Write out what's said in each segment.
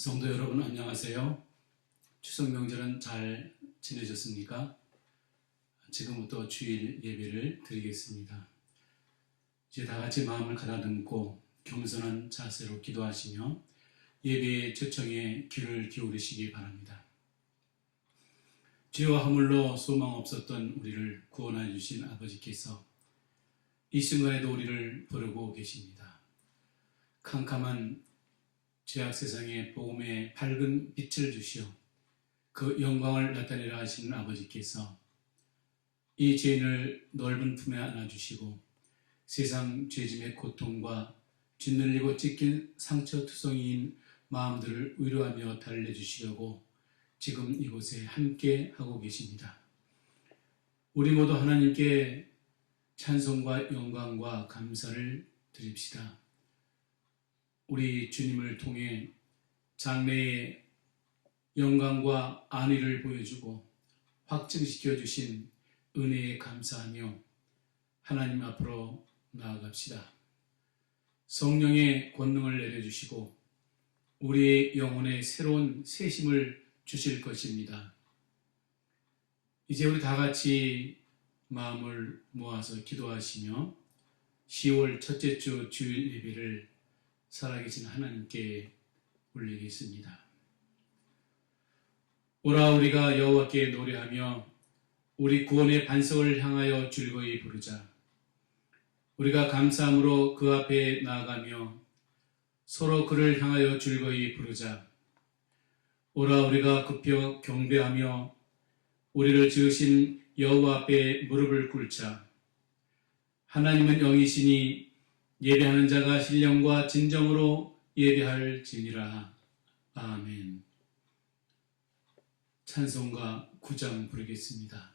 성도 여러분 안녕하세요. 추석 명절은 잘 지내셨습니까? 지금부터 주일 예배를 드리겠습니다. 이제 다 같이 마음을 가다듬고 겸손한 자세로 기도하시며 예배의 초청에 귀를 기울이시기 바랍니다. 죄와 허물로 소망 없었던 우리를 구원해 주신 아버지께서 이 순간에도 우리를 부르고 계십니다. 캄캄한 죄악 세상에 복음의 밝은 빛을 주시어 그 영광을 나타내려 하시는 아버지께서 이 죄인을 넓은 품에 안아주시고 세상 죄짐의 고통과 짓눌리고 찢긴 상처투성이인 마음들을 위로하며 달래주시려고 지금 이곳에 함께 하고 계십니다. 우리 모두 하나님께 찬송과 영광과 감사를 드립시다. 우리 주님을 통해 장래의 영광과 안위를 보여주고 확증시켜 주신 은혜에 감사하며 하나님 앞으로 나아갑시다. 성령의 권능을 내려주시고 우리의 영혼에 새로운 새심을 주실 것입니다. 이제 우리 다 같이 마음을 모아서 기도하시며 10월 첫째 주 주일 예배를 살아계신 하나님께 올리겠습니다. 오라 우리가 여호와께 노래하며 우리 구원의 반석을 향하여 즐거이 부르자. 우리가 감사함으로 그 앞에 나아가며 서로 그를 향하여 즐거이 부르자. 오라 우리가 급여 경배하며 우리를 지으신 여호와 앞에 무릎을 꿇자. 하나님은 영이시니 예배하는 자가 신령과 진정으로 예배할지니라. 아멘. 찬송가 9장 부르겠습니다.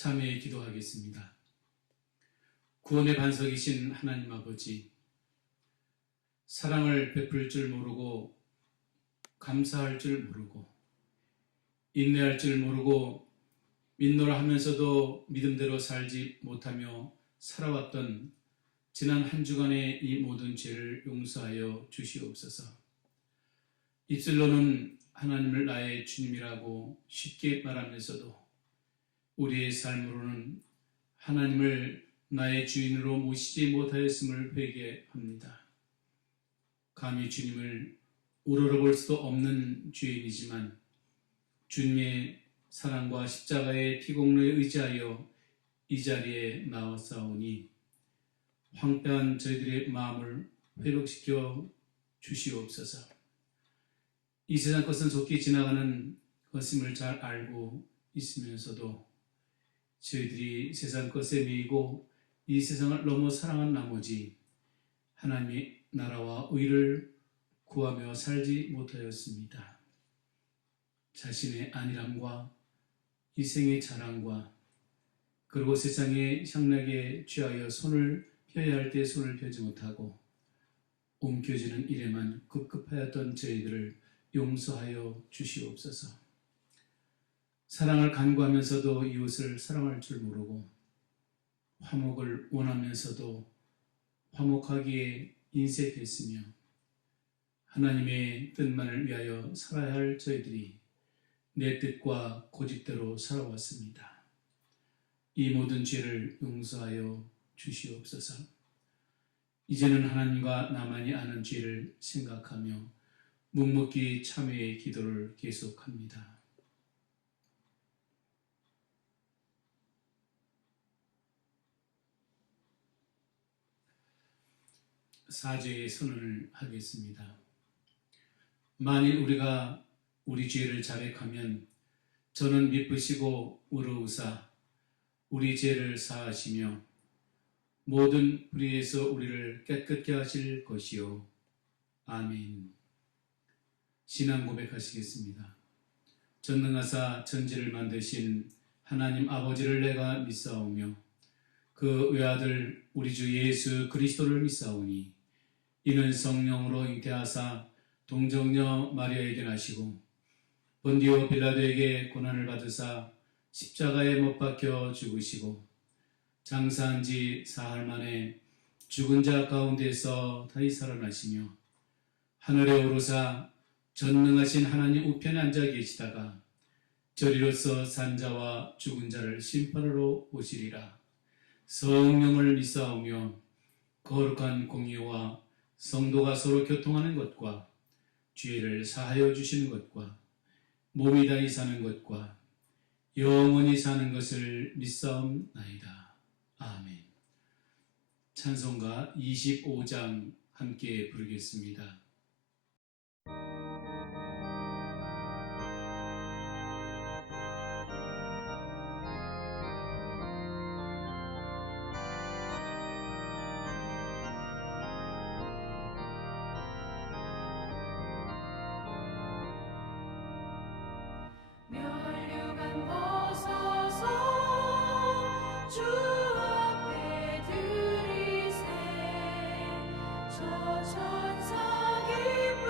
참여해 기도하겠습니다. 구원의 반석이신 하나님 아버지, 사랑을 베풀 줄 모르고 감사할 줄 모르고 인내할 줄 모르고 믿노라 하면서도 믿음대로 살지 못하며 살아왔던 지난 한 주간의 이 모든 죄를 용서하여 주시옵소서. 입술로는 하나님을 나의 주님이라고 쉽게 말하면서도 우리의 삶으로는 하나님을 나의 주인으로 모시지 못하였음을 회개합니다. 감히 주님을 우러러볼 수도 없는 죄인이지만 주님의 사랑과 십자가의 피공로에 의지하여 이 자리에 나왔사오니 황폐한 저희들의 마음을 회복시켜 주시옵소서. 이 세상 것은 속히 지나가는 것임을 잘 알고 있으면서도 저희들이 세상 것에 매이고 이 세상을 너무 사랑한 나머지 하나님의 나라와 의를 구하며 살지 못하였습니다. 자신의 안일함과 이생의 자랑과 그리고 세상의 향락에 취하여 손을 펴야 할 때 손을 펴지 못하고 옮겨지는 일에만 급급하였던 저희들을 용서하여 주시옵소서. 사랑을 간구하면서도 이웃을 사랑할 줄 모르고 화목을 원하면서도 화목하기에 인색했으며 하나님의 뜻만을 위하여 살아야 할 저희들이 내 뜻과 고집대로 살아왔습니다. 이 모든 죄를 용서하여 주시옵소서. 이제는 하나님과 나만이 아는 죄를 생각하며 묵묵히 참회의 기도를 계속합니다. 사죄의 선언을 하겠습니다. 만일 우리가 우리 죄를 자백하면 저는 미쁘시고 의로우사 우리 죄를 사하시며 모든 불의에서 우리를 깨끗게 하실 것이요. 아멘. 신앙 고백하시겠습니다. 전능하사 천지를 만드신 하나님 아버지를 내가 믿사오며 그 외아들 우리 주 예수 그리스도를 믿사오니 이는 성령으로 잉태하사 동정녀 마리아에게 나시고 본디오 빌라도에게 고난을 받으사 십자가에 못 박혀 죽으시고 장사한 지 사흘 만에 죽은 자 가운데서 다시 살아나시며 하늘에 오르사 전능하신 하나님 우편에 앉아 계시다가 저리로서 산 자와 죽은 자를 심판하러 오시리라. 성령을 믿사오며 거룩한 공의와 성도가 서로 교통하는 것과 죄를 사하여 주시는 것과 몸이 다히 사는 것과 영원히 사는 것을 믿사옵나이다. 아멘. 찬송가 25장 함께 부르겠습니다. 면류관 벗어서 주 앞에 들이세 저 천사 기쁜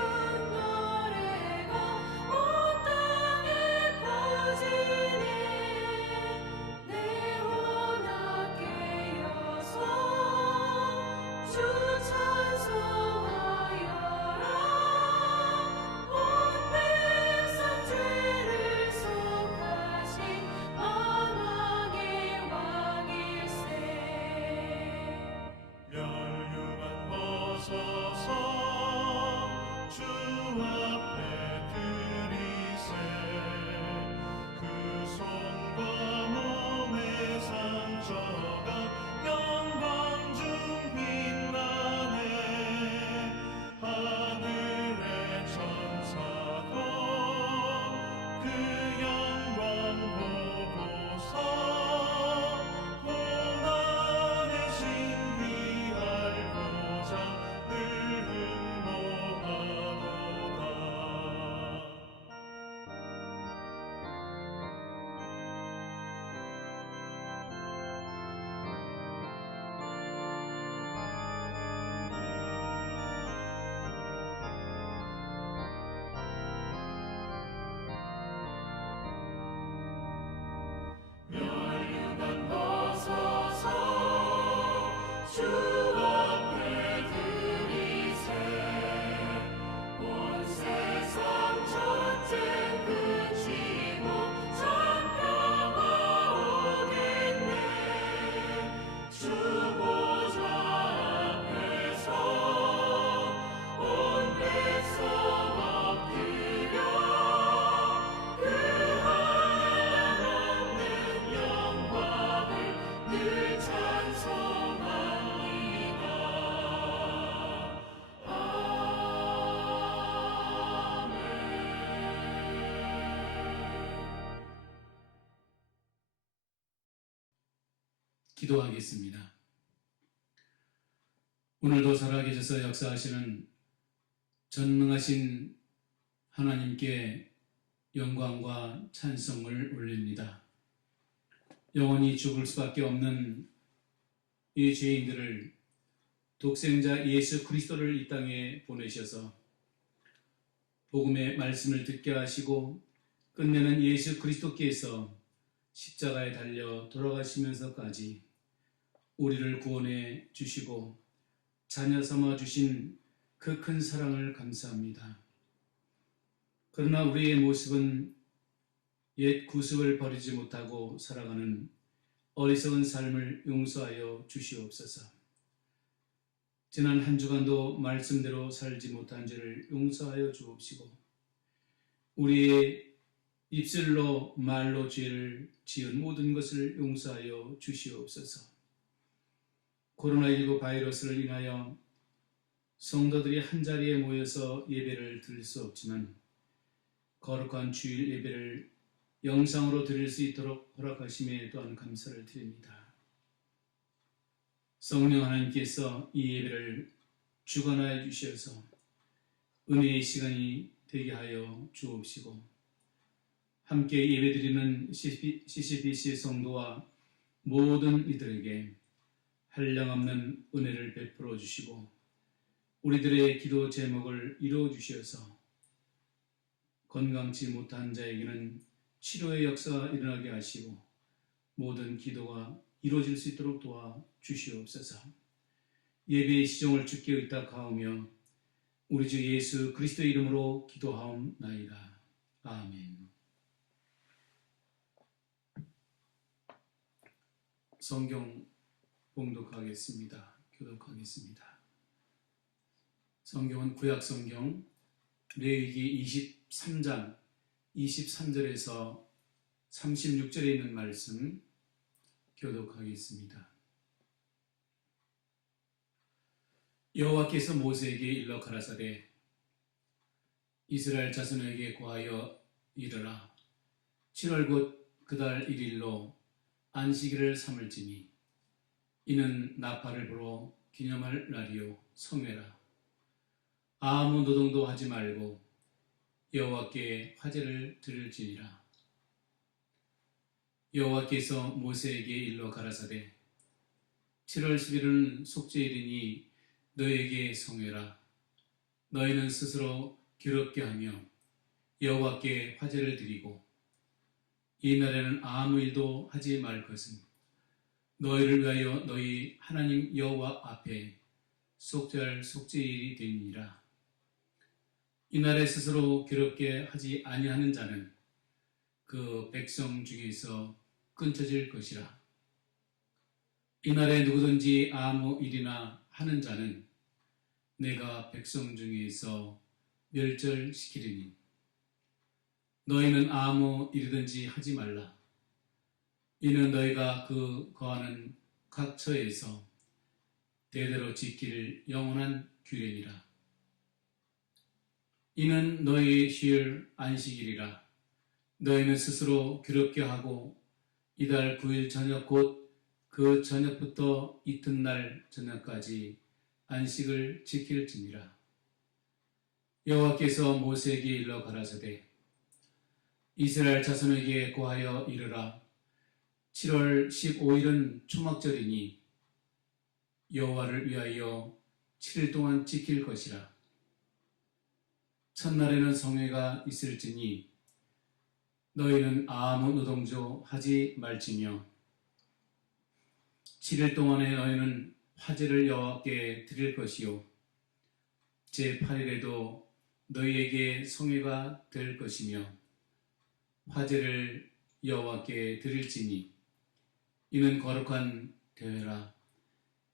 기도하겠습니다. 오늘도 살아계셔서 역사하시는 전능하신 하나님께 영광과 찬송을 올립니다. 영원히 죽을 수밖에 없는 이 죄인들을 독생자 예수 그리스도를 이 땅에 보내셔서 복음의 말씀을 듣게 하시고 끝내는 예수 그리스도께서 십자가에 달려 돌아가시면서까지 우리를 구원해 주시고 자녀 삼아 주신 그 큰 사랑을 감사합니다. 그러나 우리의 모습은 옛 구습을 버리지 못하고 살아가는 어리석은 삶을 용서하여 주시옵소서. 지난 한 주간도 말씀대로 살지 못한 죄를 용서하여 주옵시고 우리의 입술로 말로 죄를 지은 모든 것을 용서하여 주시옵소서. 코로나19 바이러스를 인하여 성도들이 한자리에 모여서 예배를 드릴 수 없지만 거룩한 주일 예배를 영상으로 드릴 수 있도록 허락하심에 또한 감사를 드립니다. 성령 하나님께서 이 예배를 주관하여 주셔서 은혜의 시간이 되게 하여 주옵시고 함께 예배드리는 CCBC 성도와 모든 이들에게 한량없는 은혜를 베풀어 주시고 우리들의 기도 제목을 이루어 주셔서 건강치 못한 자에게는 치료의 역사가 일어나게 하시고 모든 기도가 이루어질 수 있도록 도와 주시옵소서. 예배의 시종을 주께 의탁하오며 우리 주 예수 그리스도의 이름으로 기도하옵나이다. 아멘. 성경 봉독하겠습니다. 교독하겠습니다. 성경은 구약성경 레위기 23장 23절에서 36절에 있는 말씀 교독하겠습니다. 여호와께서 모세에게 일러 가라사대 이스라엘 자손에게 고하여 이르라. 7월 곧 그달 1일로 안식일을 삼을지니 이는 나팔을 불어 기념할 날이요 성회라. 아무 노동도 하지 말고 여호와께 화제를 드릴지니라. 여호와께서 모세에게 일러 가라사대 7월 10일은 속죄일이니 너에게 성회라. 너희는 스스로 기롭게 하며 여호와께 화제를 드리고 이 날에는 아무 일도 하지 말 것은 너희를 위하여 너희 하나님 여호와 앞에 속죄할 속죄일이 되니라. 이날에 스스로 괴롭게 하지 아니하는 자는 그 백성 중에서 끊쳐질 것이라. 이날에 누구든지 아무 일이나 하는 자는 내가 백성 중에서 멸절시키리니 너희는 아무 일이든지 하지 말라. 이는 너희가 그 거하는 각 처에서 대대로 지킬 영원한 규례니라. 이는 너희 쉴 안식일이라. 너희는 스스로 괴롭게 하고 이달 9일 저녁 곧 그 저녁부터 이튿날 저녁까지 안식을 지킬지니라. 여호와께서 모세에게 일러 가라사대 이스라엘 자손에게 고하여 이르라. 7월 15일은 초막절이니 여호와를 위하여 7일 동안 지킬 것이라. 첫날에는 성회가 있을지니 너희는 아무 노동조 하지 말지며 7일 동안에 너희는 화제를 여호와께 드릴 것이요 제8일에도 너희에게 성회가 될 것이며 화제를 여호와께 드릴지니 이는 거룩한 대회라.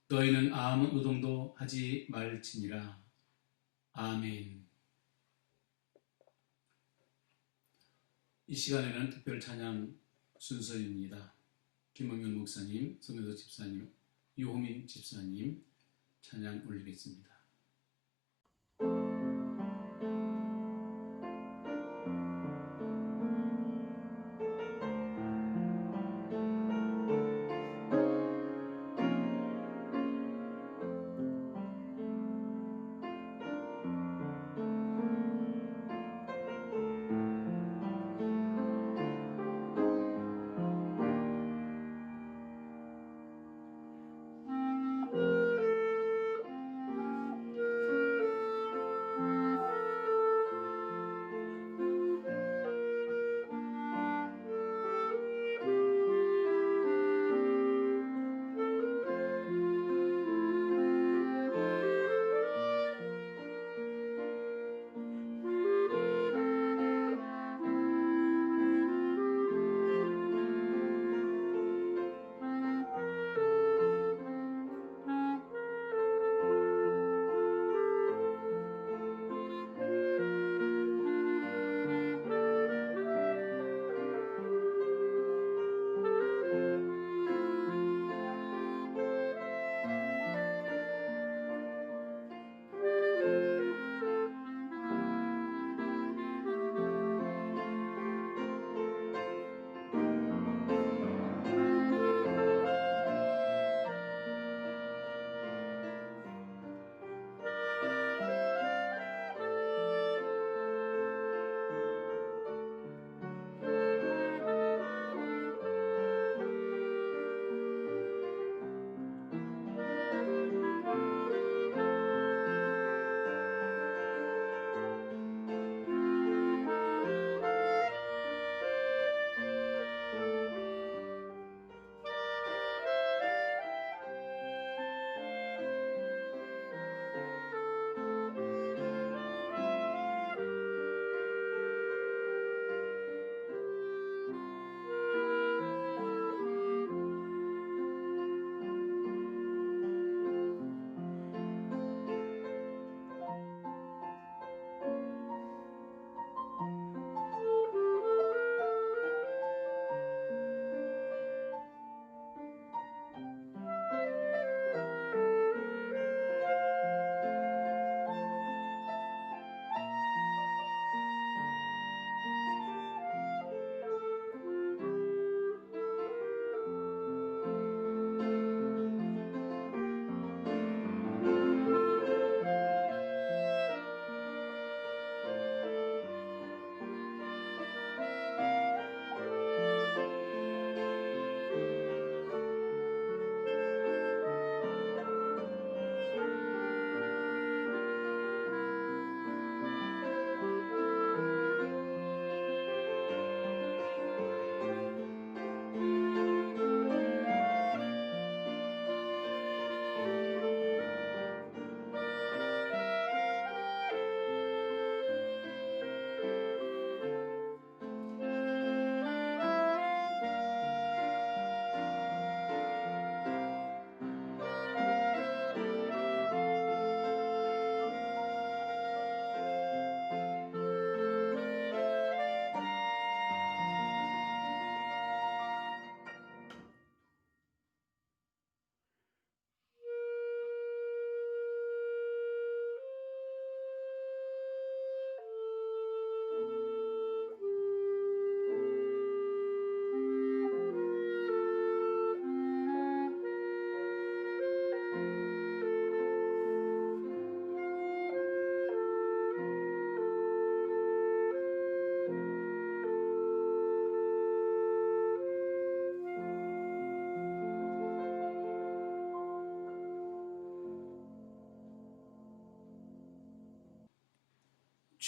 너희는 아무 노동도 하지 말지니라. 아멘. 이 시간에는 특별 찬양 순서입니다. 김홍현 목사님, 손혜도 집사님, 유호민 집사님 찬양 올리겠습니다.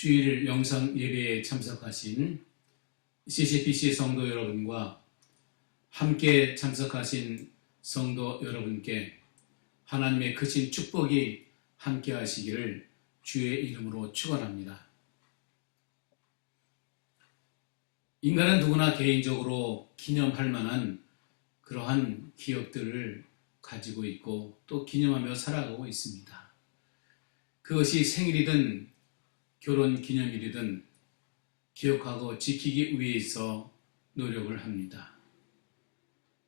주일 영상 예배에 참석하신 CCPC 성도 여러분과 함께 참석하신 성도 여러분께 하나님의 크신 축복이 함께 하시기를 주의 이름으로 축원합니다. 인간은 누구나 개인적으로 기념할 만한 그러한 기억들을 가지고 있고 또 기념하며 살아가고 있습니다. 그것이 생일이든 결혼 기념일이든 기억하고 지키기 위해서 노력을 합니다.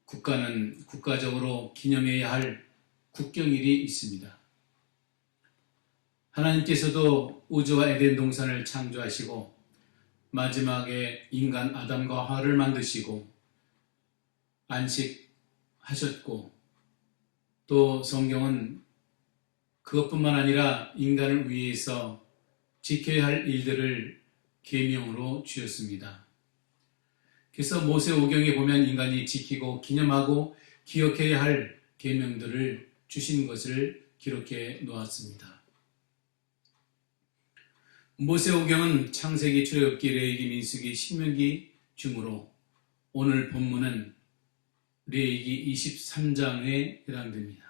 국가는 국가적으로 기념해야 할 국경일이 있습니다. 하나님께서도 우주와 에덴 동산을 창조하시고 마지막에 인간 아담과 하와를 만드시고 안식하셨고 또 성경은 그것뿐만 아니라 인간을 위해서 지켜야 할 일들을 계명으로 주셨습니다. 그래서 모세오경에 보면 인간이 지키고 기념하고 기억해야 할 계명들을 주신 것을 기록해 놓았습니다. 모세오경은 창세기, 출애굽기, 레위기, 민수기, 신명기 중으로 오늘 본문은 레위기 23장에 해당됩니다.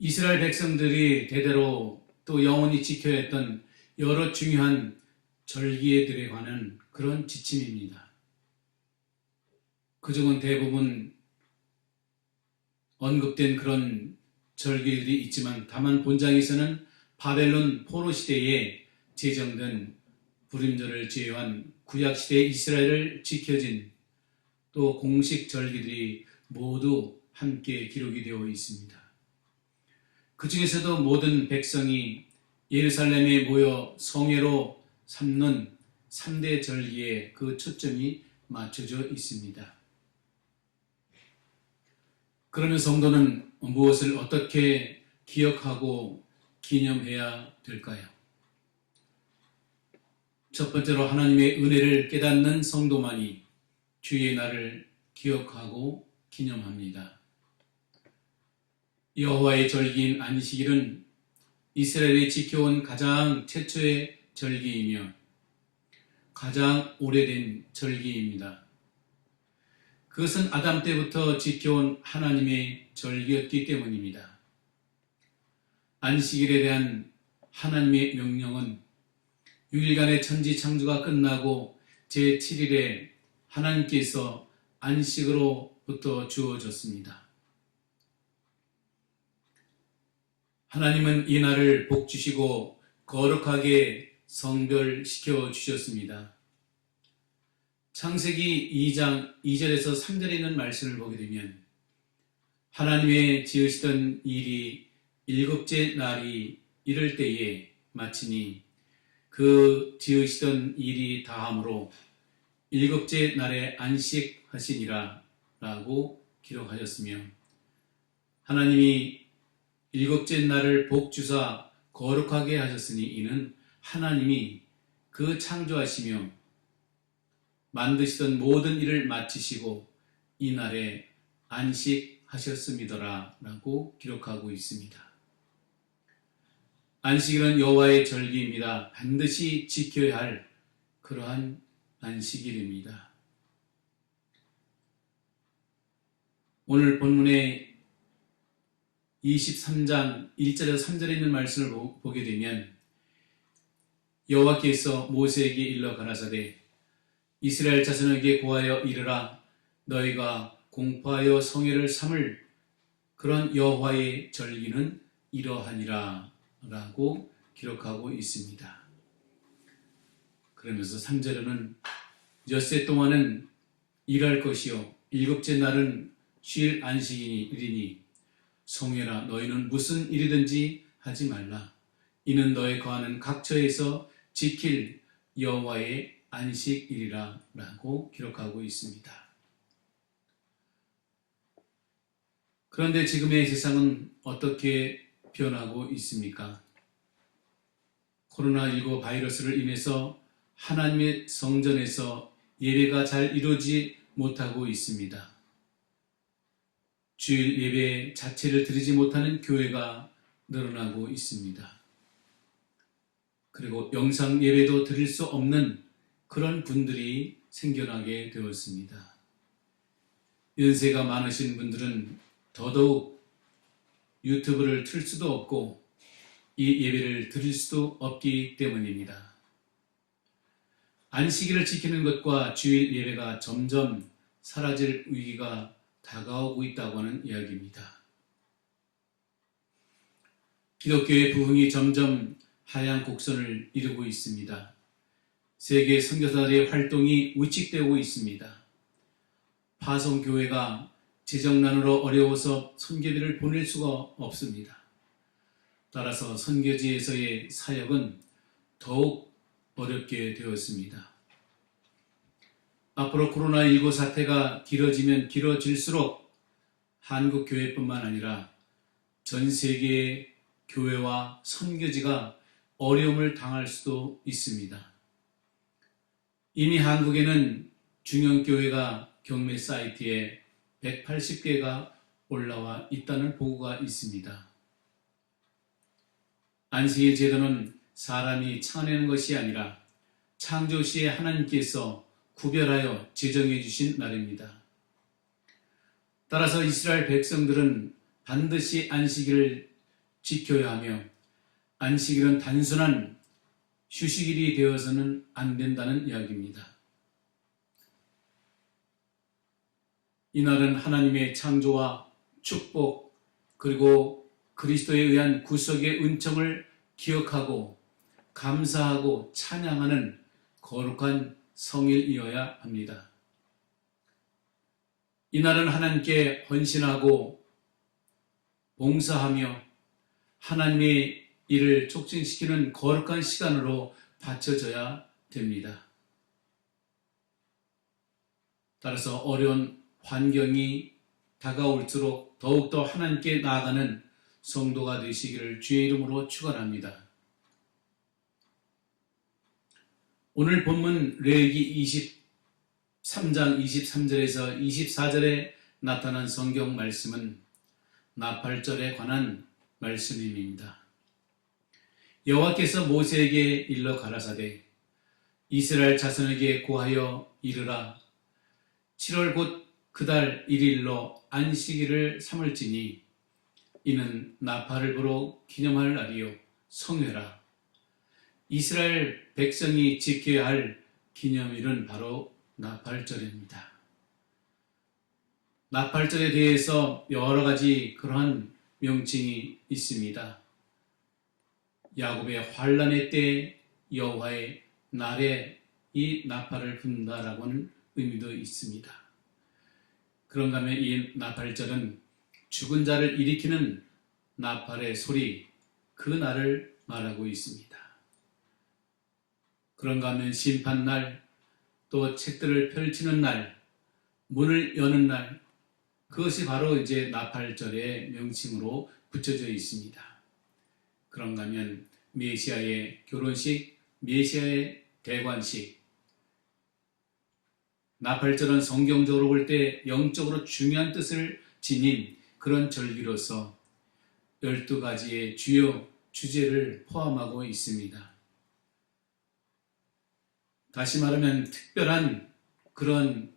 이스라엘 백성들이 대대로 또 영원히 지켜야 했던 여러 중요한 절기들에 관한 그런 지침입니다. 그중은 대부분 언급된 그런 절기들이 있지만 다만 본장에서는 바벨론 포로 시대에 제정된 불임절을 제외한 구약시대 이스라엘을 지켜진 또 공식 절기들이 모두 함께 기록이 되어 있습니다. 그 중에서도 모든 백성이 예루살렘에 모여 성회로 삼는 3대 절기에 그 초점이 맞춰져 있습니다. 그러면 성도는 무엇을 어떻게 기억하고 기념해야 될까요? 첫 번째로 하나님의 은혜를 깨닫는 성도만이 주의 날을 기억하고 기념합니다. 여호와의 절기인 안식일은 이스라엘이 지켜온 가장 최초의 절기이며 가장 오래된 절기입니다. 그것은 아담 때부터 지켜온 하나님의 절기였기 때문입니다. 안식일에 대한 하나님의 명령은 6일간의 천지 창조가 끝나고 제7일에 하나님께서 안식으로부터 주어졌습니다. 하나님은 이 날을 복주시고 거룩하게 성별시켜 주셨습니다. 창세기 2장 2절에서 3절에 있는 말씀을 보게 되면 하나님의 지으시던 일이 일곱째 날이 이를 때에 마치니 그 지으시던 일이 다함으로 일곱째 날에 안식하시니라 라고 기록하셨으며 하나님이 일곱째 날을 복주사 거룩하게 하셨으니 이는 하나님이 그 창조하시며 만드시던 모든 일을 마치시고 이 날에 안식하셨음이더라 라고 기록하고 있습니다. 안식일은 여호와의 절기입니다. 반드시 지켜야 할 그러한 안식일입니다. 오늘 본문의 23장 1절에서 3절에 있는 말씀을 보게 되면 여호와께서 모세에게 일러 가라사대 이스라엘 자손에게 고하여 이르라 너희가 공포하여 성회를 삼을 그런 여호와의 절기는 이러하니라 라고 기록하고 있습니다. 그러면서 3절에는 엿새 동안은 일할 것이요 일곱째 날은 쉴 안식일이니 성회라 너희는 무슨 일이든지 하지 말라. 이는 너희 거하는 각처에서 지킬 여호와의 안식일이라 라고 기록하고 있습니다. 그런데 지금의 세상은 어떻게 변하고 있습니까? 코로나19 바이러스를 인해서 하나님의 성전에서 예배가 잘 이루어지지 못하고 있습니다. 주일 예배 자체를 드리지 못하는 교회가 늘어나고 있습니다. 그리고 영상 예배도 드릴 수 없는 그런 분들이 생겨나게 되었습니다. 연세가 많으신 분들은 더더욱 유튜브를 틀 수도 없고 이 예배를 드릴 수도 없기 때문입니다. 안식일을 지키는 것과 주일 예배가 점점 사라질 위기가 다가오고 있다고 하는 이야기입니다. 기독교의 부흥이 점점 하향 곡선을 이루고 있습니다. 세계 선교사들의 활동이 위축되고 있습니다. 파송교회가 재정난으로 어려워서 선교비를 보낼 수가 없습니다. 따라서 선교지에서의 사역은 더욱 어렵게 되었습니다. 앞으로 코로나19 사태가 길어지면 길어질수록 한국 교회뿐만 아니라 전 세계의 교회와 선교지가 어려움을 당할 수도 있습니다. 이미 한국에는 중형교회가 경매 사이트에 180개가 올라와 있다는 보고가 있습니다. 안식일 제도는 사람이 창내는 것이 아니라 창조시에 하나님께서 구별하여 제정해 주신 날입니다. 따라서 이스라엘 백성들은 반드시 안식일을 지켜야 하며 안식일은 단순한 휴식일이 되어서는 안 된다는 이야기입니다. 이날은 하나님의 창조와 축복 그리고 그리스도에 의한 구속의 은총을 기억하고 감사하고 찬양하는 거룩한 성일이어야 합니다. 이날은 하나님께 헌신하고 봉사하며 하나님의 일을 촉진시키는 거룩한 시간으로 바쳐져야 됩니다. 따라서 어려운 환경이 다가올수록 더욱더 하나님께 나아가는 성도가 되시기를 주의 이름으로 축원합니다. 오늘 본문 레위기 23장 23절에서 24절에 나타난 성경 말씀은 나팔절에 관한 말씀입니다. 여호와께서 모세에게 일러 가라사대 이스라엘 자손에게 고하여 이르라 7월 곧 그달 1일로 안식일을 삼을지니 이는 나팔을 불어 기념할 날이요 성회라. 이스라엘 백성이 지켜야 할 기념일은 바로 나팔절입니다. 나팔절에 대해서 여러 가지 그러한 명칭이 있습니다. 야곱의 환난의 때 여호와의 날에 이 나팔을 분다라고 하는 의미도 있습니다. 그런가 하면 이 나팔절은 죽은 자를 일으키는 나팔의 소리, 그 날을 말하고 있습니다. 그런가 하면 심판날, 또 책들을 펼치는 날, 문을 여는 날, 그것이 바로 이제 나팔절의 명칭으로 붙여져 있습니다. 그런가 하면 메시아의 결혼식, 메시아의 대관식, 나팔절은 성경적으로 볼 때 영적으로 중요한 뜻을 지닌 그런 절기로서 12가지의 주요 주제를 포함하고 있습니다. 다시 말하면 특별한 그런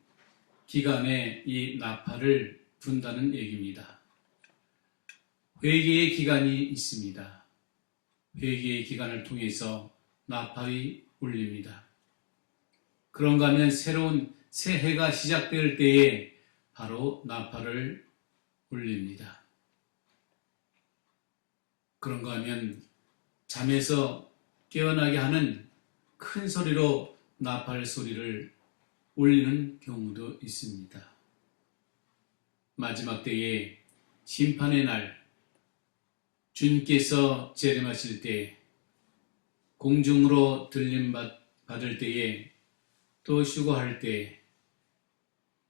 기간에 이 나팔을 분다는 얘기입니다. 회개의 기간이 있습니다. 회개의 기간을 통해서 나팔이 울립니다. 그런가 하면 새로운 새해가 시작될 때에 바로 나팔을 울립니다. 그런가 하면 잠에서 깨어나게 하는 큰 소리로 나팔 소리를 울리는 경우도 있습니다. 마지막 때에 심판의 날, 주님께서 재림하실 때, 공중으로 들림 받을 때에, 또 휴거할 때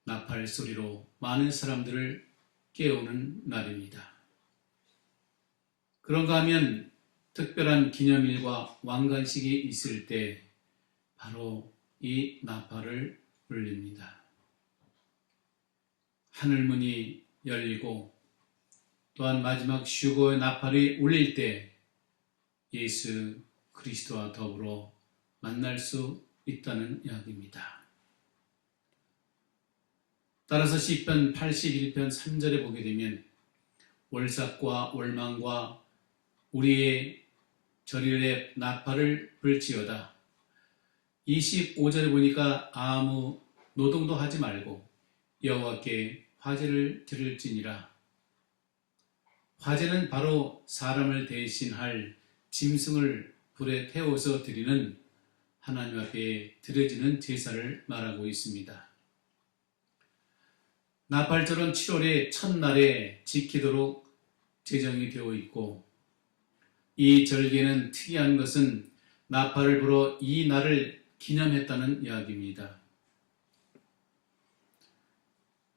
나팔 소리로 많은 사람들을 깨우는 날입니다. 그런가 하면 특별한 기념일과 왕관식이 있을 때 바로 이 나팔을 울립니다. 하늘문이 열리고 또한 마지막 휴거의 나팔이 울릴 때 예수 그리스도와 더불어 만날 수 있다는 이야기입니다. 따라서 시편 81편 3절에 보게 되면 월삭과 월망과 우리의 절일의 나팔을 불지어다. 25절에 보니까 아무 노동도 하지 말고 여호와께 화제를 드릴지니라. 화제는 바로 사람을 대신할 짐승을 불에 태워서 드리는 하나님 앞에 드려지는 제사를 말하고 있습니다. 나팔절은 7월의 첫날에 지키도록 제정이 되어 있고, 이 절기에는 특이한 것은 나팔을 불어 이 날을 기념했다는 이야기입니다.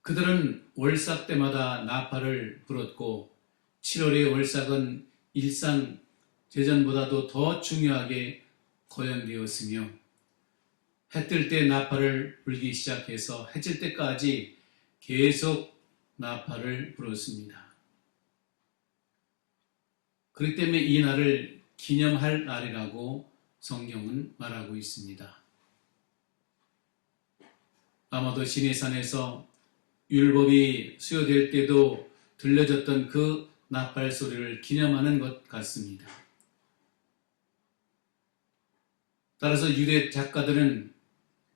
그들은 월삭 때마다 나팔을 불었고 7월의 월삭은 일상 제전보다도 더 중요하게 거행되었으며 해 뜰 때 나팔을 불기 시작해서 해질 때까지 계속 나팔을 불었습니다. 그렇기 때문에 이 날을 기념할 날이라고 성경은 말하고 있습니다. 아마도 시내산에서 율법이 수여될 때도 들려졌던 그 나팔 소리를 기념하는 것 같습니다. 따라서 유대 작가들은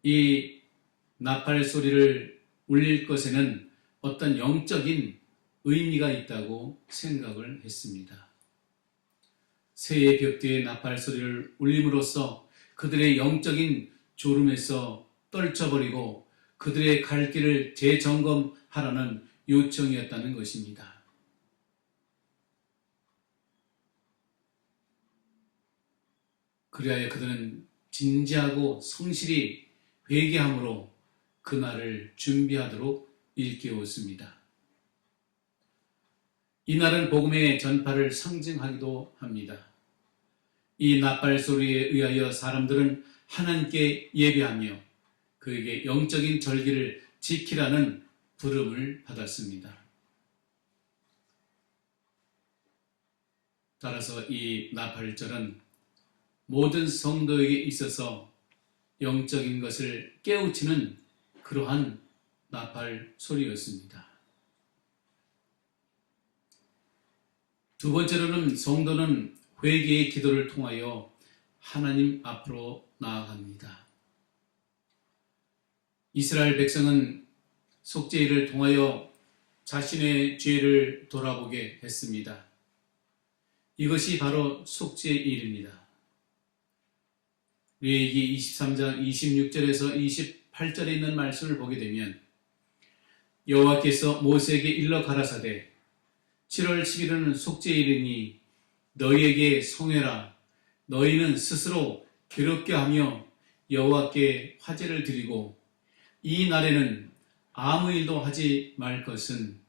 이 나팔 소리를 울릴 것에는 어떤 영적인 의미가 있다고 생각을 했습니다. 새해 벽뒤에 나팔 소리를 울림으로써 그들의 영적인 졸음에서 떨쳐버리고 그들의 갈 길을 재점검하라는 요청이었다는 것입니다. 그리하여 그들은 진지하고 성실히 회개함으로 그날을 준비하도록 일깨웠습니다. 이 날은 복음의 전파를 상징하기도 합니다. 이 나팔 소리에 의하여 사람들은 하나님께 예배하며 그에게 영적인 절기를 지키라는 부름을 받았습니다. 따라서 이 나팔절은 모든 성도에게 있어서 영적인 것을 깨우치는 그러한 나팔 소리였습니다. 두 번째로는 성도는 회개의 기도를 통하여 하나님 앞으로 나아갑니다. 이스라엘 백성은 속죄일을 통하여 자신의 죄를 돌아보게 했습니다. 이것이 바로 속죄일입니다. 레위기 23장 26절에서 28절에 있는 말씀을 보게 되면 여호와께서 모세에게 일러 가라사대 7월 10일은 속죄일이니 너희에게 성회라. 너희는 스스로 괴롭게 하며 여호와께 화제를 드리고 이 날에는 아무 일도 하지 말 것은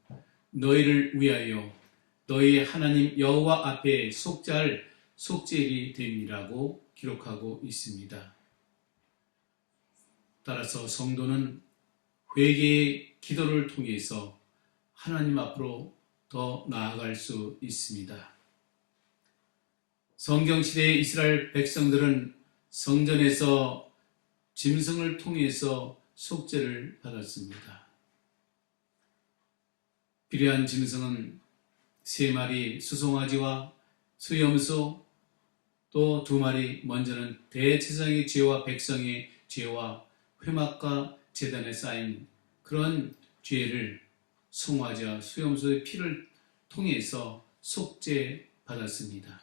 너희를 위하여 너희 하나님 여호와 앞에 속죄할 속죄일이 됨이라고 기록하고 있습니다. 따라서 성도는 회개의 기도를 통해서 하나님 앞으로 더 나아갈 수 있습니다. 성경시대의 이스라엘 백성들은 성전에서 짐승을 통해서 속죄를 받았습니다. 필요한 짐승은 3마리 수송아지와 수염소 또 2마리, 먼저는 대제사장의 죄와 백성의 죄와 회막과 제단에 쌓인 그런 죄를 송아지와 수염소의 피를 통해서 속죄받았습니다.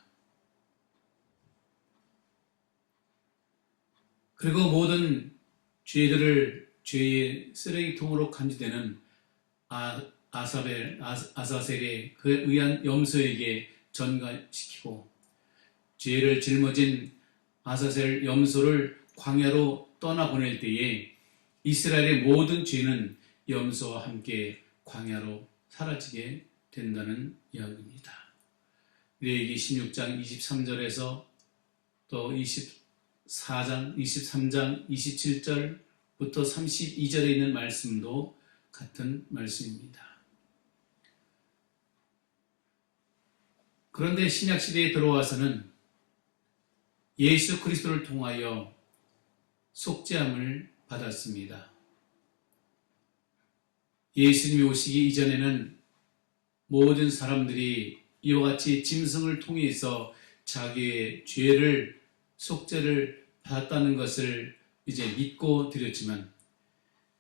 그리고 모든 죄들을 죄의 쓰레기통으로 간주되는 아사셀에 그에 의한 염소에게 전가시키고 죄를 짊어진 아사셀 염소를 광야로 떠나보낼 때에 이스라엘의 모든 죄는 염소와 함께 광야로 사라지게 된다는 이야기입니다. 레위기 16장 23절에서 또 23장 27절부터 32절에 있는 말씀도 같은 말씀입니다. 그런데 신약시대에 들어와서는 예수 그리스도를 통하여 속죄함을 받았습니다. 예수님이 오시기 이전에는 모든 사람들이 이와 같이 짐승을 통해서 자기의 죄를 속죄를 받았다는 것을 이제 믿고 드렸지만,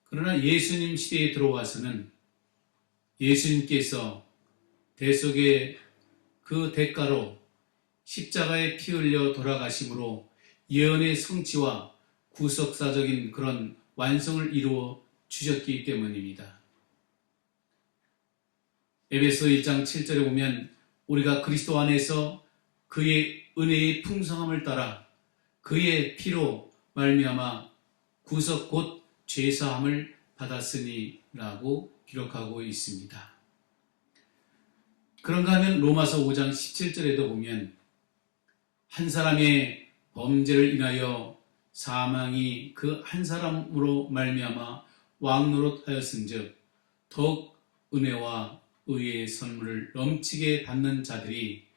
그러나 예수님 시대에 들어와서는 예수님께서 대속의 그 대가로 십자가에 피 흘려 돌아가심으로 예언의 성취와 구속사적인 그런 완성을 이루어 주셨기 때문입니다. 에베소 1장 7절에 보면 우리가 그리스도 안에서 그의 은혜의 풍성함을 따라 그의 피로 말미암아 구속 곧 죄사함을 받았으니 라고 기록하고 있습니다. 그런가 하면 로마서 5장 17절에도 보면 한 사람의 범죄를 인하여 사망이 그 한 사람으로 말미암아 왕노릇하였은즉 더욱 은혜와 의의 선물을 넘치게 받는 자들이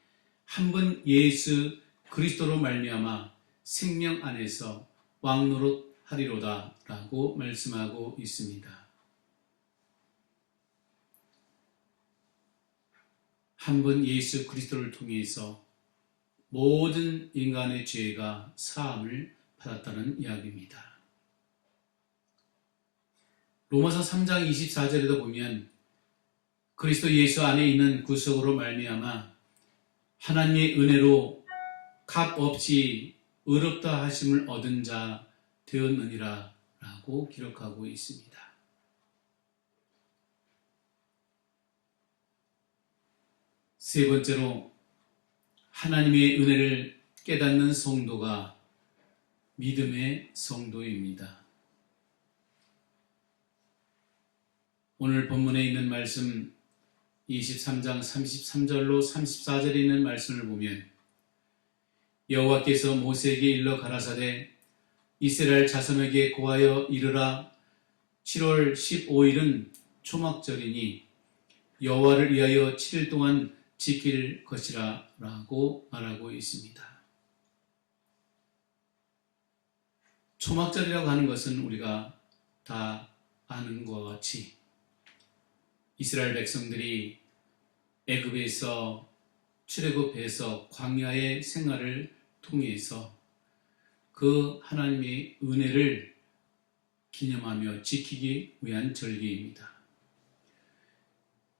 한 번 예수 그리스도로 말미암아 생명 안에서 왕노릇하리로다 라고 말씀하고 있습니다. 한 번 예수 그리스도를 통해서 모든 인간의 죄가 사함을 받았다는 이야기입니다. 로마서 3장 24절에도 보면 그리스도 예수 안에 있는 구속으로 말미암아 하나님의 은혜로 값 없이 의롭다 하심을 얻은 자 되었느니라 라고 기록하고 있습니다. 세 번째로 하나님의 은혜를 깨닫는 성도가 믿음의 성도입니다. 오늘 본문에 있는 말씀 23장 33절로 34절에 있는 말씀을 보면 여호와께서 모세에게 일러 가라사대 이스라엘 자손에게 고하여 이르라 7월 15일은 초막절이니 여호와를 위하여 7일 동안 지킬 것이라 라고 말하고 있습니다. 초막절이라고 하는 것은 우리가 다 아는 것과 같이 이스라엘 백성들이 애굽에서 출애굽해서 광야의 생활을 통해서 그 하나님의 은혜를 기념하며 지키기 위한 절기입니다.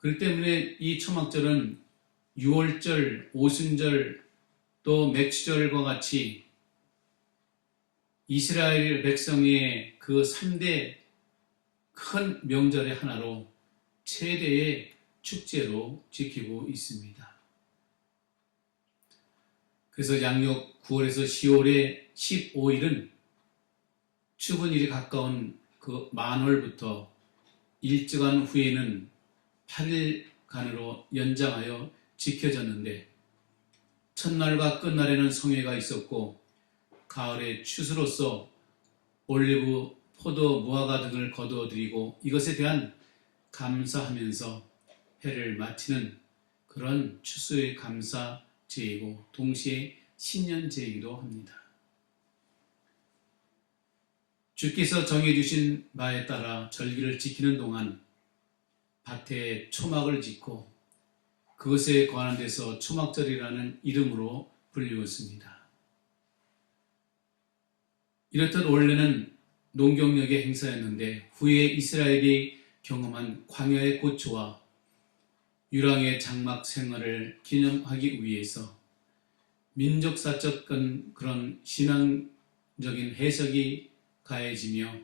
그렇기 때문에 이 초막절은 유월절, 오순절, 또 맥주절과 같이 이스라엘 백성의 그 3대 큰 명절의 하나로 최대의 축제로 지키고 있습니다. 그래서 양력 9월에서 10월의 15일은 추분일이 가까운 그 만월부터 일주간 후에는 8일간으로 연장하여 지켜졌는데 첫날과 끝날에는 성회가 있었고 가을에 추수로서 올리브, 포도, 무화과 등을 거두어드리고 이것에 대한 감사하면서 해를 마치는 그런 추수의 감사제이고 동시에 신년제이기도 합니다. 주께서 정해주신 바에 따라 절기를 지키는 동안 밭에 초막을 짓고 그것에 관한 데서 초막절이라는 이름으로 불리웠습니다. 이렇듯 원래는 농경력의 행사였는데 후에 이스라엘이 경험한 광야의 고초와 유랑의 장막 생활을 기념하기 위해서 민족사적 그런 신앙적인 해석이 가해지며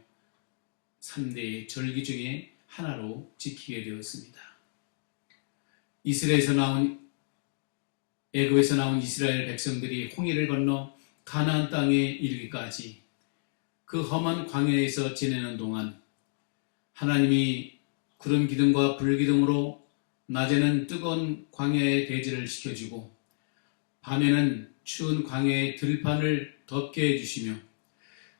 3대의 절기 중에 하나로 지키게 되었습니다. 애굽에서 나온 이스라엘 백성들이 홍해를 건너 가나안 땅에 이르기까지 그 험한 광야에서 지내는 동안 하나님이 구름 기둥과 불 기둥으로 낮에는 뜨거운 광야의 대지를 식혀주고 밤에는 추운 광야의 들판을 덮게 해주시며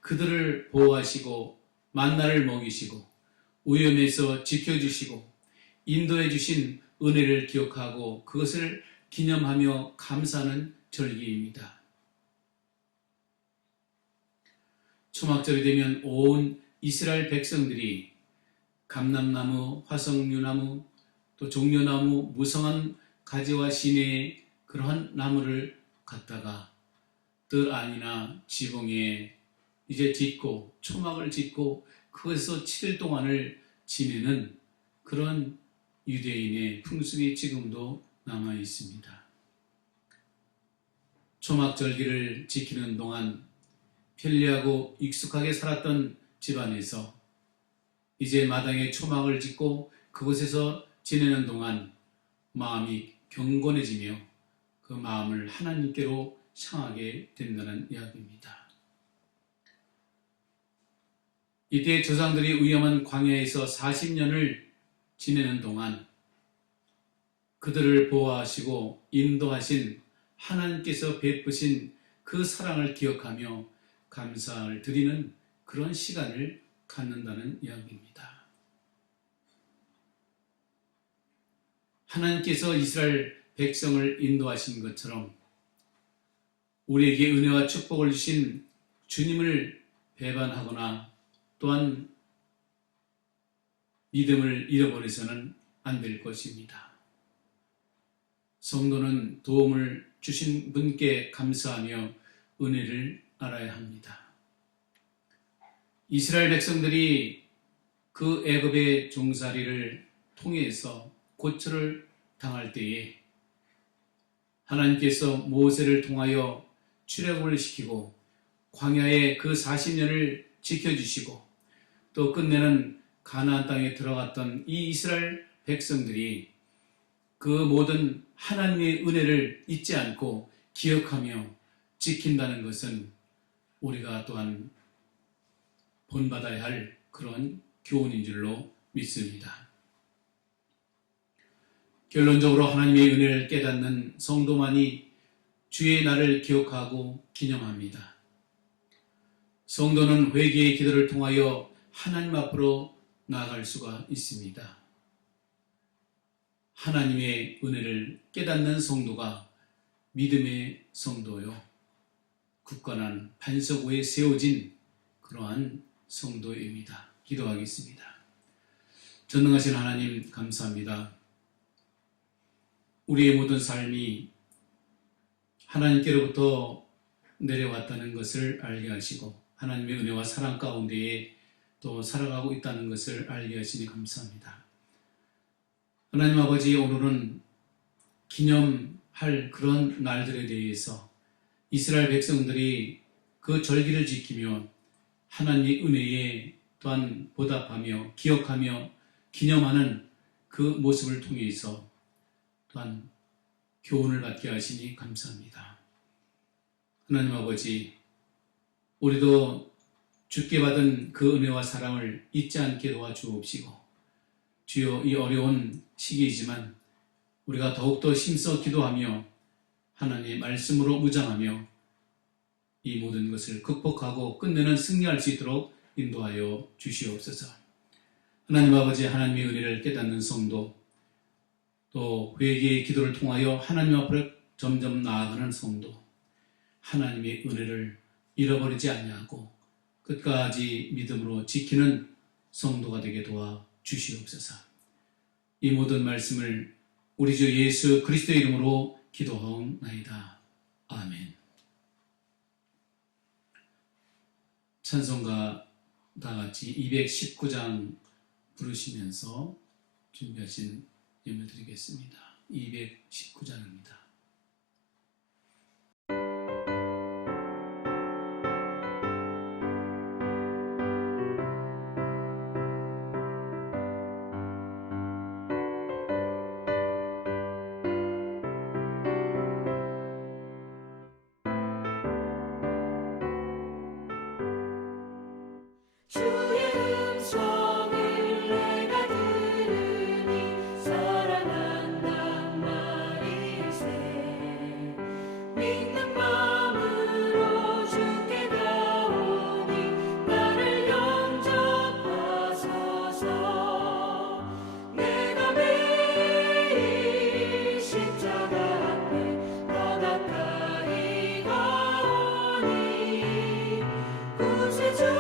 그들을 보호하시고 만나를 먹이시고 위험에서 지켜주시고 인도해 주신 은혜를 기억하고 그것을 기념하며 감사하는 절기입니다. 초막절이 되면 온 이스라엘 백성들이 감람나무, 화석류나무, 또 종려나무, 무성한 가지와 시내의 그러한 나무를 갖다가 뜰 안이나 지붕에 이제 짓고 초막을 짓고 그것에서 7일 동안을 지내는 그런 유대인의 풍습이 지금도 남아 있습니다. 초막절기를 지키는 동안 편리하고 익숙하게 살았던 집안에서 이제 마당에 초막을 짓고 그곳에서 지내는 동안 마음이 경건해지며 그 마음을 하나님께로 향하게 된다는 이야기입니다. 이때 조상들이 위험한 광야에서 40년을 지내는 동안 그들을 보호하시고 인도하신 하나님께서 베푸신 그 사랑을 기억하며 감사를 드리는 그런 시간을 갖는다는 이야기입니다. 하나님께서 이스라엘 백성을 인도하신 것처럼 우리에게 은혜와 축복을 주신 주님을 배반하거나 또한 믿음을 잃어버려서는 안 될 것입니다. 성도는 도움을 주신 분께 감사하며 은혜를 알아야 합니다. 이스라엘 백성들이 그 애굽의 종살이를 통해서 고초를 당할 때에 하나님께서 모세를 통하여 출애굽을 시키고 광야에 그 40년을 지켜주시고 또 끝내는 가나안 땅에 들어갔던 이 이스라엘 백성들이 그 모든 하나님의 은혜를 잊지 않고 기억하며 지킨다는 것은 우리가 또한 본받아야 할 그런 교훈인 줄로 믿습니다. 결론적으로 하나님의 은혜를 깨닫는 성도만이 주의 날을 기억하고 기념합니다. 성도는 회개의 기도를 통하여 하나님 앞으로 나아갈 수가 있습니다. 하나님의 은혜를 깨닫는 성도가 믿음의 성도요, 굳건한 반석 위에 세워진 그러한 성도입니다. 기도하겠습니다. 전능하신 하나님 감사합니다. 우리의 모든 삶이 하나님께로부터 내려왔다는 것을 알게 하시고 하나님의 은혜와 사랑 가운데에 또 살아가고 있다는 것을 알게 하시니 감사합니다. 하나님 아버지, 오늘은 기념할 그런 날들에 대해서 이스라엘 백성들이 그 절기를 지키며 하나님의 은혜에 또한 보답하며 기억하며 기념하는 그 모습을 통해서 또한 교훈을 받게 하시니 감사합니다. 하나님 아버지, 우리도 주께 받은 그 은혜와 사랑을 잊지 않게 도와주옵시고 주여, 이 어려운 시기이지만 우리가 더욱더 힘써 기도하며 하나님의 말씀으로 무장하며 이 모든 것을 극복하고 끝내는 승리할 수 있도록 인도하여 주시옵소서. 하나님 아버지, 하나님의 은혜를 깨닫는 성도, 또 회개의 기도를 통하여 하나님 앞으로 점점 나아가는 성도, 하나님의 은혜를 잃어버리지 아니하고 끝까지 믿음으로 지키는 성도가 되게 도와 주시옵소서. 이 모든 말씀을 우리 주 예수 그리스도의 이름으로 기도하옵나이다. 아멘. 찬송가 다같이 219장 부르시면서 준비하신 예물 드리겠습니다. 219장입니다. 주의 음성을 내가 들으니 사랑한단 말일세. 믿는 마음으로 주께 가오니 나를 영접하소서. 내가 매일 십자가 앞에 더 가까이 가오니 구세주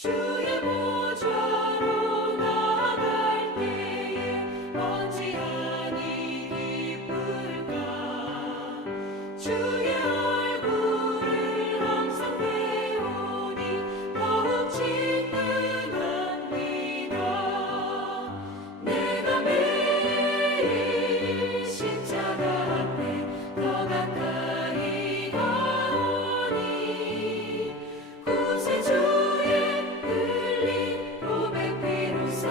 주의 보좌로 나아갈 때에 어찌하니 기쁠까 주의 얼굴을 항상 배우니 더욱 친근합니다. 내가 매일 십자가 앞에 더 가까이 가오니 구세주의 흘린 고백 비로소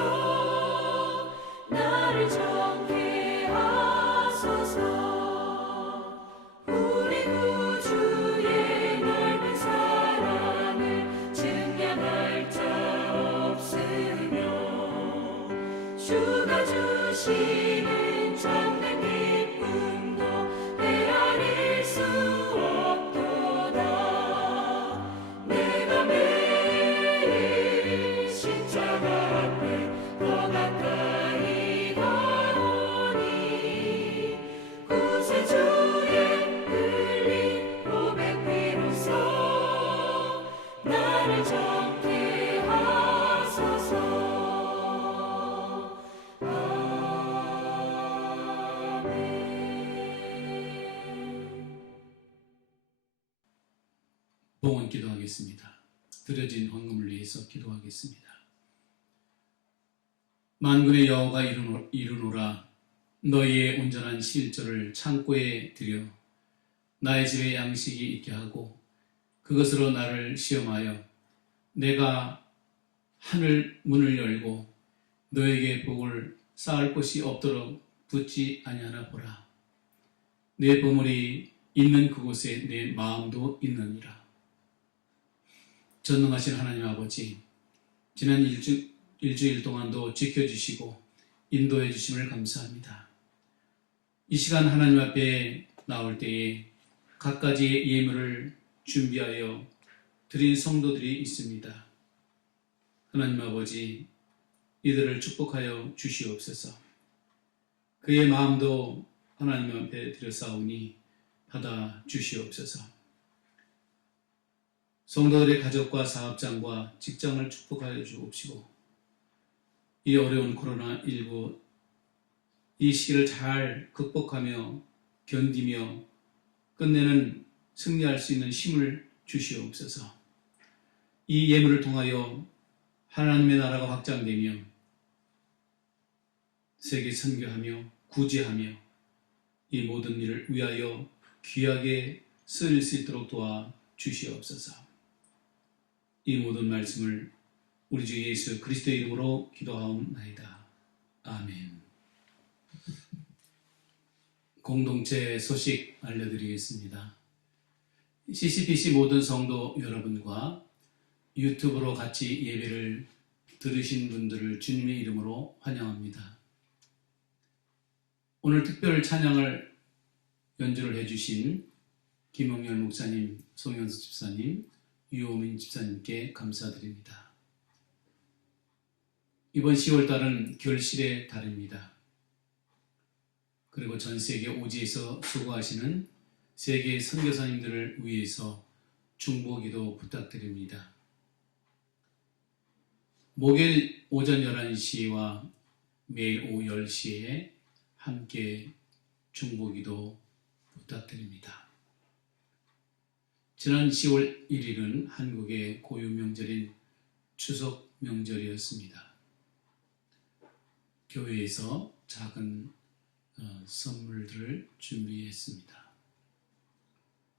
나를 정케 하소서. 우리 구주의 넓은 사랑을 증량할 자 없으며 주가 주시는 참된 기쁨도 헤아릴 수 없도다. 내가 매일 십자가 앞에 더 가까이 가오니 구세주의 흘린 고백 비로소 나를 정케 하소서. 봉헌 기도하겠습니다. 드려진 헌금을 위해서 기도하겠습니다. 만군의 여호와가 이르노라. 너희의 온전한 실절을 창고에 들여 나의 집에 양식이 있게 하고 그것으로 나를 시험하여 내가 하늘 문을 열고 너에게 복을 쌓을 곳이 없도록 붙지 아니하나 보라. 내 보물이 있는 그곳에 내 마음도 있느니라. 전능하신 하나님 아버지, 지난 일주일 동안도 지켜주시고 인도해 주심을 감사합니다. 이 시간 하나님 앞에 나올 때에 갖가지의 예물을 준비하여 드린 성도들이 있습니다. 하나님 아버지, 이들을 축복하여 주시옵소서. 그의 마음도 하나님 앞에 드렸사오니 받아 주시옵소서. 성도들의 가족과 사업장과 직장을 축복하여 주옵시고 이 어려운 코로나19 이 시기를 잘 극복하며 견디며 끝내는 승리할 수 있는 힘을 주시옵소서. 이 예물을 통하여 하나님의 나라가 확장되며 세계 선교하며 구제하며 이 모든 일을 위하여 귀하게 쓰일 수 있도록 도와 주시옵소서. 이 모든 말씀을 우리 주 예수 그리스도의 이름으로 기도하옵나이다. 아멘. 공동체 소식 알려드리겠습니다. CCPC 모든 성도 여러분과 유튜브로 같이 예배를 들으신 분들을 주님의 이름으로 환영합니다. 오늘 특별 찬양을 연주를 해주신 김홍열 목사님, 송현수 집사님, 유호민 집사님께 감사드립니다. 이번 10월달은 결실의 달입니다. 그리고 전 세계 오지에서 수고하시는 세계 선교사님들을 위해서 중보기도 부탁드립니다. 목요일 오전 11시와 매일 오후 10시에 함께 중보기도 부탁드립니다. 지난 10월 1일은 한국의 고유 명절인 추석 명절이었습니다. 교회에서 작은 선물들을 준비했습니다.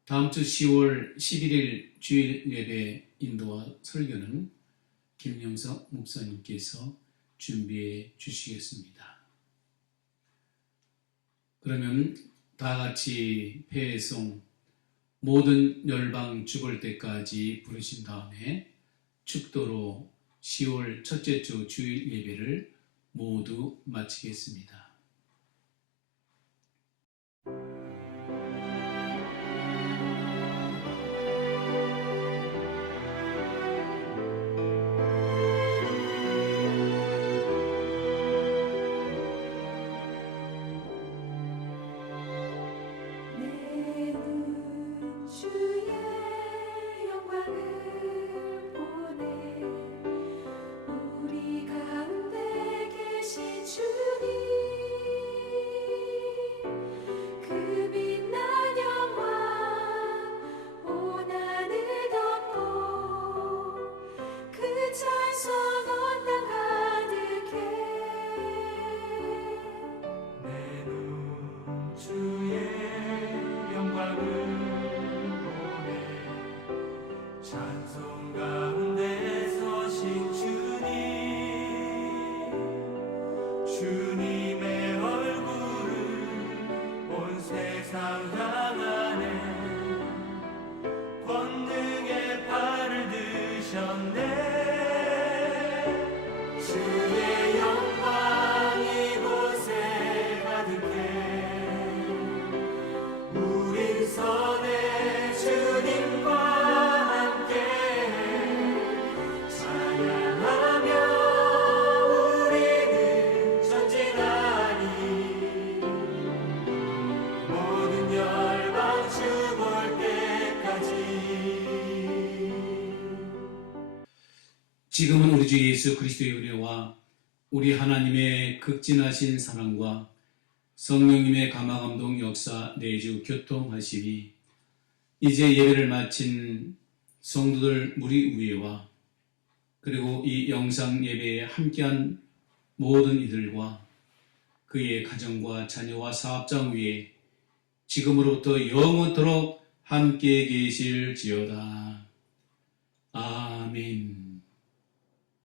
다음 주 10월 11일 주일 예배 인도와 설교는 김영석 목사님께서 준비해 주시겠습니다. 그러면 다 같이 폐송 모든 열방 죽을 때까지 부르신 다음에 축도로 10월 첫째 주 주일 예배를 모두 마치겠습니다. 주의 영광을 보내 찬송 가운데 서신 주님, 주님의 얼굴을 온 세상 향하네. 권능의 팔을 드셨네. 주의 영광 이곳에 가득해. 우린 선의 주님과 함께 찬양하며 우리는 전진하리. 모든 열방 주 볼 때까지. 지금은 우리 주 예수 그리스도의 은혜와 우리 하나님의 극진하신 사랑과 성령님의 감화감동 역사 내주 교통하심이 이제 예배를 마친 성도들 무리 위에와 그리고 이 영상 예배에 함께한 모든 이들과 그의 가정과 자녀와 사업장 위에 지금으로부터 영원토록 함께 계실지어다. 아멘.